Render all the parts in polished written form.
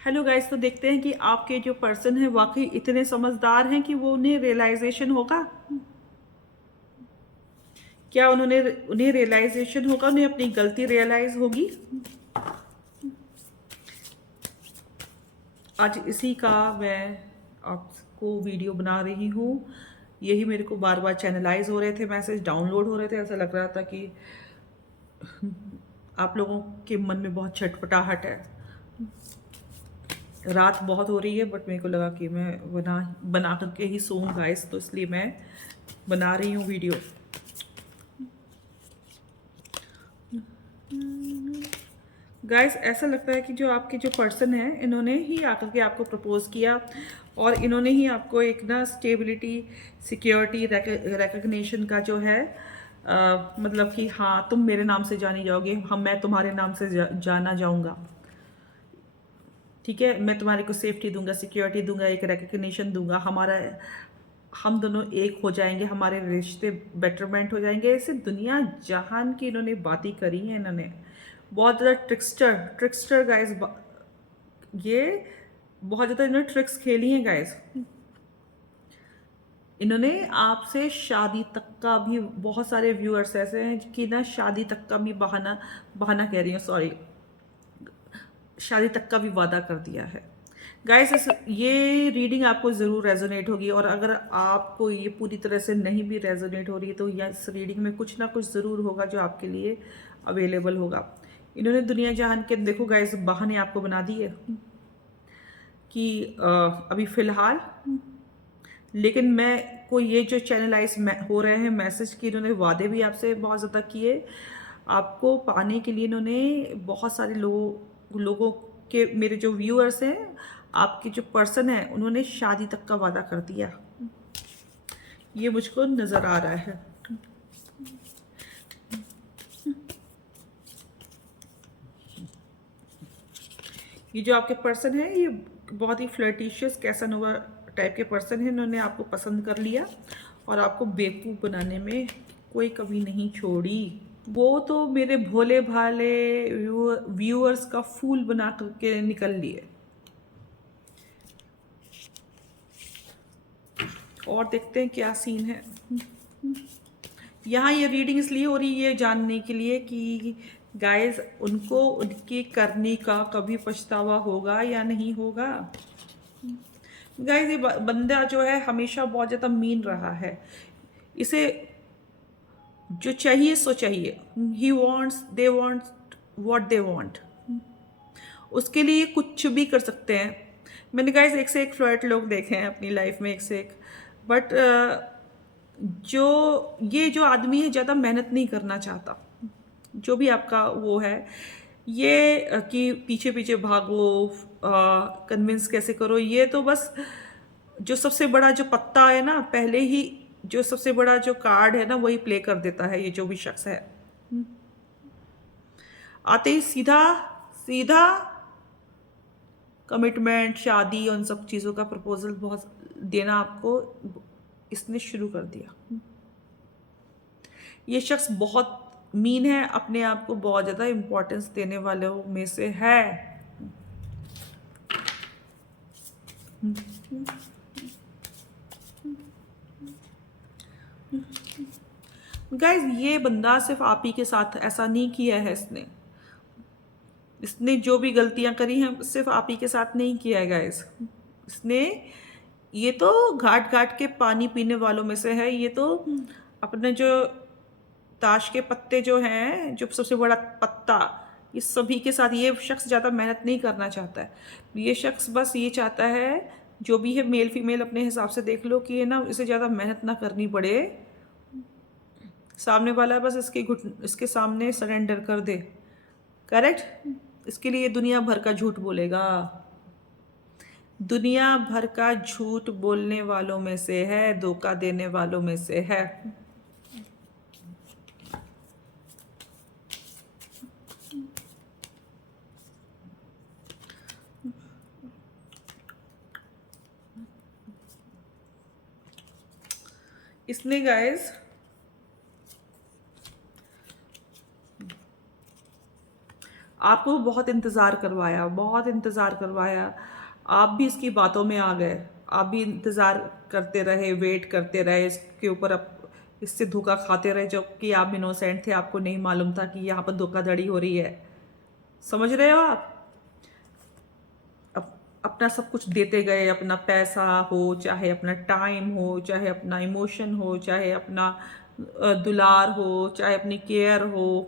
Hello guys, तो देखते हैं कि आपके जो पर्सन है वाकई इतने समझदार हैं कि वो उन्हें रियलाइजेशन होगा। क्या उन्हें रियलाइजेशन होगा, उन्हें अपनी गलती रियलाइज होगी। आज इसी का मैं आपको वीडियो बना रही हूँ। यही मेरे को बार बार चैनलाइज हो रहे थे, मैसेज डाउनलोड हो रहे थे। ऐसा लग रहा था कि आप लोगों के मन में बहुत छटपटाहट है। रात बहुत हो रही है बट मेरे को लगा कि मैं बना करके ही सोऊं गाइस, तो इसलिए मैं बना रही हूँ वीडियो। गाइस, ऐसा लगता है कि जो आपके जो पर्सन है, इन्होंने ही आकर के आपको प्रपोज किया और इन्होंने ही आपको एक ना स्टेबिलिटी, सिक्योरिटी, रिकग्निशन का जो है मतलब कि हाँ तुम मेरे नाम से जानी जाओगे, हम मैं तुम्हारे नाम से जाना जाऊंगा। ठीक है, मैं तुम्हारे को सेफ्टी दूंगा, सिक्योरिटी दूंगा, एक रिकग्निशन दूंगा, हमारा हम दोनों एक हो जाएंगे, हमारे रिश्ते बेटरमेंट हो जाएंगे। ऐसे दुनिया जहान की इन्होंने बातें करी हैं। इन्होंने बहुत ज़्यादा ट्रिक्स्टर ट्रिक्स्टर गाइस, ये बहुत ज़्यादा इन्होंने ट्रिक्स खेली हैं गाइस। इन्होंने आपसे शादी तक का भी, बहुत सारे व्यूअर्स ऐसे हैं कि ना शादी तक का भी बहाना बहाना कह रही हूँ, सॉरी, शादी तक का भी वादा कर दिया है। गाइस, ये रीडिंग आपको ज़रूर रेजोनेट होगी, और अगर आपको ये पूरी तरह से नहीं भी रेजोनेट हो रही है तो इस रीडिंग में कुछ ना कुछ ज़रूर होगा जो आपके लिए अवेलेबल होगा। इन्होंने दुनिया जहान के, देखो गाइस, बहाने आपको बना दिए कि अभी फ़िलहाल, लेकिन मैं को ये जो चैनलाइज हो रहे हैं मैसेज की, इन्होंने वादे भी आपसे बहुत ज़्यादा किए। आपको पाने के लिए इन्होंने बहुत सारे लोगों के, मेरे जो व्यूअर्स हैं, आपके जो पर्सन है, उन्होंने शादी तक का वादा कर दिया। ये मुझको नज़र आ रहा है। ये जो आपके पर्सन है, ये बहुत ही फ्लर्टिशियस कैसानोवा टाइप के पर्सन है। इन्होंने आपको पसंद कर लिया और आपको बेवकूफ़ बनाने में कोई कमी नहीं छोड़ी। वो तो मेरे भोले भाले व्यूअर्स का फूल बना करके निकल लिए। और देखते हैं क्या सीन है। यहाँ ये रीडिंग इसलिए हो रही है जानने के लिए कि गाइस, उनको उनके करने का कभी पछतावा होगा या नहीं होगा। गाइस, ये बंदा जो है हमेशा बहुत ज़्यादा मीन रहा है। इसे जो चाहिए सो चाहिए। He wants, they want what they want. उसके लिए कुछ भी कर सकते हैं। मैंने गाइस एक से एक फ्लर्ट लोग देखे हैं अपनी लाइफ में, एक से एक। बट जो आदमी है, ज़्यादा मेहनत नहीं करना चाहता। जो भी आपका वो है, ये कि पीछे पीछे भागो, कन्विंस कैसे करो, ये तो बस जो सबसे बड़ा जो पत्ता है ना, पहले ही जो सबसे बड़ा जो कार्ड है ना, वही प्ले कर देता है ये जो भी शख्स है। आते ही सीधा सीधा कमिटमेंट, शादी, उन सब चीज़ों का प्रपोजल बहुत देना आपको इसने शुरू कर दिया। ये शख्स बहुत मीन है, अपने आप को बहुत ज़्यादा इम्पोर्टेंस देने वालों में से है। गाइज, ये बंदा सिर्फ आप ही के साथ ऐसा नहीं किया है। इसने जो भी गलतियां करी हैं सिर्फ आप ही के साथ नहीं किया है गाइज। इसने, ये तो घाट घाट के पानी पीने वालों में से है। ये तो अपने जो ताश के पत्ते जो हैं, जो सबसे बड़ा पत्ता, ये सभी के साथ, ये शख्स ज़्यादा मेहनत नहीं करना चाहता है। ये शख्स बस ये चाहता है, जो भी है मेल फीमेल अपने हिसाब से देख लो, कि ये ना इसे ज़्यादा मेहनत ना करनी पड़े। सामने वाला बस इसके सामने सरेंडर कर दे। करेक्ट। इसके लिए दुनिया भर का झूठ बोलेगा। दुनिया भर का झूठ बोलने वालों में से है, धोखा देने वालों में से है। इसने गाइस आपको बहुत इंतज़ार करवाया, बहुत इंतज़ार करवाया, आप भी इसकी बातों में आ गए, आप भी इंतज़ार करते रहे, वेट करते रहे, इसके ऊपर आप इससे धोखा खाते रहे, जबकि आप इनोसेंट थे, आपको नहीं मालूम था कि यहाँ पर धोखाधड़ी हो रही है। समझ रहे हो आप? अपना सब कुछ देते गए, अपना पैसा हो, चाहे अपना टाइम हो, चाहे अपना इमोशन हो, चाहे अपना दुलार हो, चाहे अपनी केयर हो,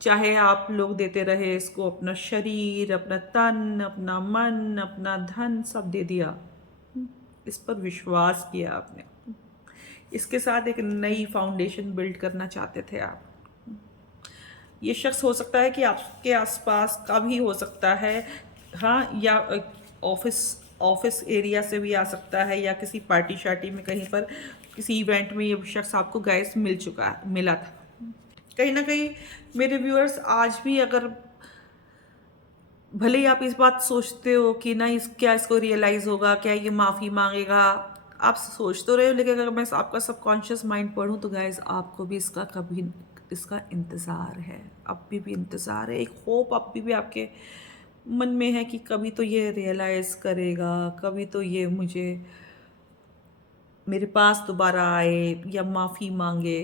चाहे आप लोग देते रहे इसको अपना शरीर, अपना तन, अपना मन, अपना धन, सब दे दिया। इस पर विश्वास किया आपने। इसके साथ एक नई फाउंडेशन बिल्ड करना चाहते थे आप। ये शख्स हो सकता है कि आपके आसपास का भी हो सकता है, हाँ, या ऑफिस ऑफिस एरिया से भी आ सकता है, या किसी पार्टी शार्टी में कहीं पर किसी इवेंट में ये शख्स आपको गैस मिला था। कहीं ना कहीं मेरे व्यूअर्स, आज भी अगर भले ही आप इस बात सोचते हो कि ना क्या इसको रियलाइज होगा, क्या ये माफ़ी मांगेगा, आप सोच तो रहे हो, लेकिन अगर मैं आपका सबकॉन्शियस माइंड पढ़ूं तो गाइज आपको भी इसका इंतज़ार है, अभी भी इंतज़ार है, एक होप अभी भी आपके मन में है कि कभी तो ये रियलाइज़ करेगा, कभी तो ये मुझे मेरे पास दोबारा आए या माफ़ी मांगे।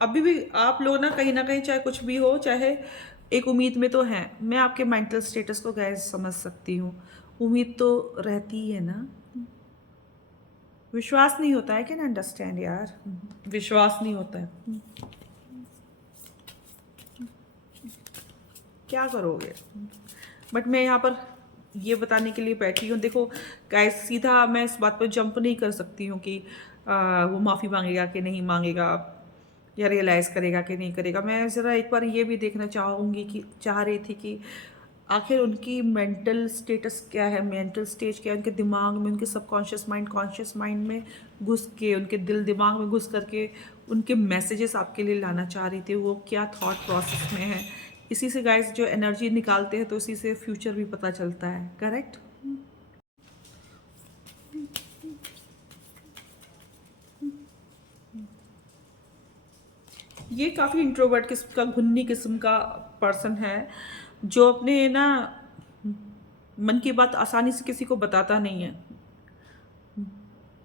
अभी भी आप लोग ना कहीं चाहे कुछ भी हो, चाहे एक उम्मीद में तो हैं। मैं आपके मेंटल स्टेटस को गैस समझ सकती हूँ, उम्मीद तो रहती ही है ना। विश्वास नहीं होता है, कैन अंडरस्टैंड यार, विश्वास नहीं होता है, क्या करोगे। बट मैं यहाँ पर ये बताने के लिए बैठी हूँ, देखो गाइस, सीधा मैं इस बात पर जंप नहीं कर सकती हूँ कि वो माफ़ी मांगेगा कि नहीं मांगेगा, या रियलाइज़ करेगा कि नहीं करेगा। मैं ज़रा एक बार ये भी देखना चाहूँगी कि चाह रही थी कि आखिर उनकी मेंटल स्टेटस क्या है, मेंटल स्टेज क्या है, उनके दिमाग में, उनके सबकॉन्शियस माइंड कॉन्शियस माइंड में घुस के, उनके दिल दिमाग में घुस करके उनके मैसेजेस आपके लिए लाना चाह रही थी, वो क्या थॉट प्रोसेस में है। इसी से गाइस जो एनर्जी निकालते हैं तो इसी से फ्यूचर भी पता चलता है, करेक्ट। ये काफ़ी इंट्रोवर्ट किस्म का, घुन्नी किस्म का पर्सन है, जो अपने ना मन की बात आसानी से किसी को बताता नहीं है,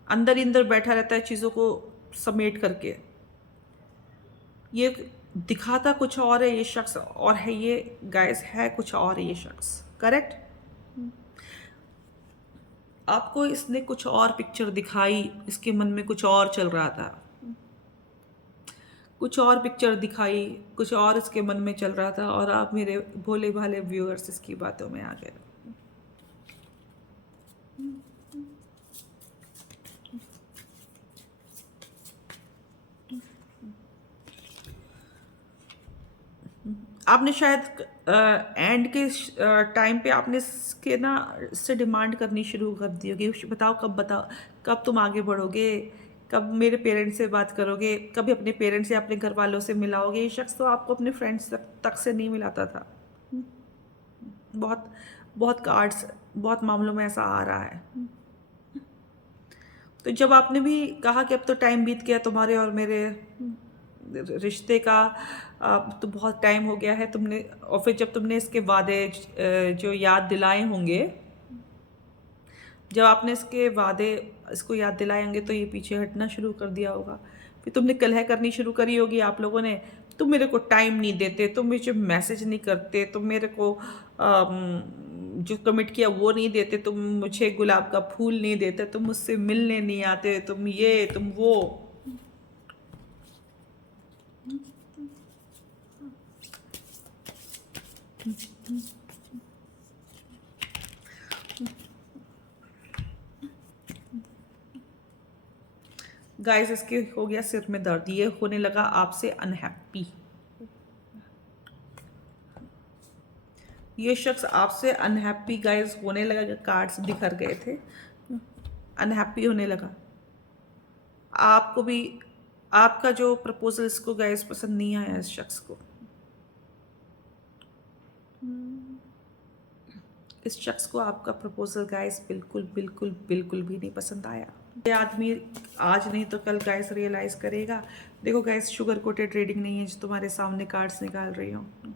अंदर ही अंदर बैठा रहता है चीज़ों को समेट करके। ये दिखाता कुछ और है ये शख्स, और है ये गाइस, है कुछ और है ये शख्स, करेक्ट। आपको इसने कुछ और पिक्चर दिखाई, इसके मन में कुछ और चल रहा था, कुछ और पिक्चर दिखाई, कुछ और इसके मन में चल रहा था, और आप मेरे भोले भाले व्यूअर्स इसकी बातों में आ गए। आपने शायद एंड के टाइम पे आपने इसके ना इससे डिमांड करनी शुरू कर दी होगी, बताओ कब तुम आगे बढ़ोगे, कब मेरे पेरेंट्स से बात करोगे, कभी अपने पेरेंट्स या अपने घर वालों से मिलाओगे। ये शख्स तो आपको अपने फ्रेंड्स तक से नहीं मिलाता था। बहुत बहुत कार्ड्स, बहुत मामलों में ऐसा आ रहा है। तो जब आपने भी कहा कि अब तो टाइम बीत गया तुम्हारे और मेरे रिश्ते का, अब तो बहुत टाइम हो गया है, तुमने, और फिर जब तुमने इसके वादे जो याद दिलाए होंगे, जब आपने इसके वादे इसको याद दिलाए होंगे तो ये पीछे हटना शुरू कर दिया होगा। फिर तुमने कलह करनी शुरू करी होगी आप लोगों ने, तुम मेरे को टाइम नहीं देते, तुम मुझे मैसेज नहीं करते, तुम मेरे को जो कमिट किया वो नहीं देते, तुम मुझे गुलाब का फूल नहीं देते, तुम मुझसे मिलने नहीं आते, तुम ये तुम वो। गाइस, इसके हो गया सिर में दर्द, ये होने लगा आपसे अनहैप्पी। ये शख्स आपसे अनहैप्पी गाइस होने लगा, कार्ड्स बिखर गए थे, अनहैप्पी होने लगा। आपको भी आपका जो प्रपोजल इसको गाइस पसंद नहीं आया इस शख्स को। इस शख्स को आपका प्रपोजल गाइस बिल्कुल बिल्कुल बिल्कुल भी नहीं पसंद आया। ये आदमी आज नहीं तो कल गाइस रियलाइज करेगा। देखो गाइस, शुगर कोटेड रीडिंग नहीं है जो तुम्हारे सामने कार्ड्स निकाल रही हूँ।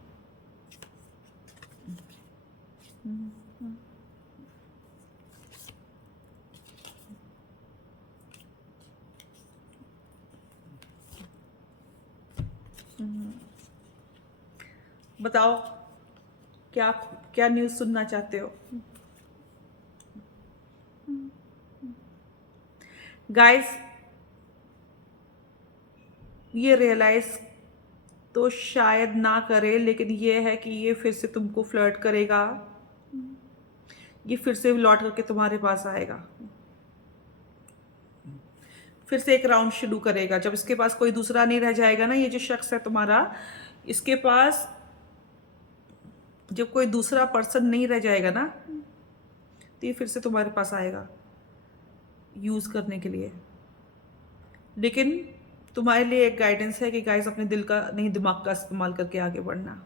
बताओ क्या क्या न्यूज़ सुनना चाहते हो गाइस। ये रियलाइज तो शायद ना करे, लेकिन ये है कि ये फिर से तुमको फ्लर्ट करेगा, ये फिर से लौट करके तुम्हारे पास आएगा, फिर से एक राउंड शुरू करेगा। जब इसके पास कोई दूसरा नहीं रह जाएगा ना, ये जो शख्स है तुम्हारा, इसके पास जब कोई दूसरा पर्सन नहीं रह जाएगा ना, तो ये फिर से तुम्हारे पास आएगा यूज करने के लिए। लेकिन तुम्हारे लिए एक गाइडेंस है कि गाइस अपने दिल का नहीं दिमाग का इस्तेमाल करके आगे बढ़ना।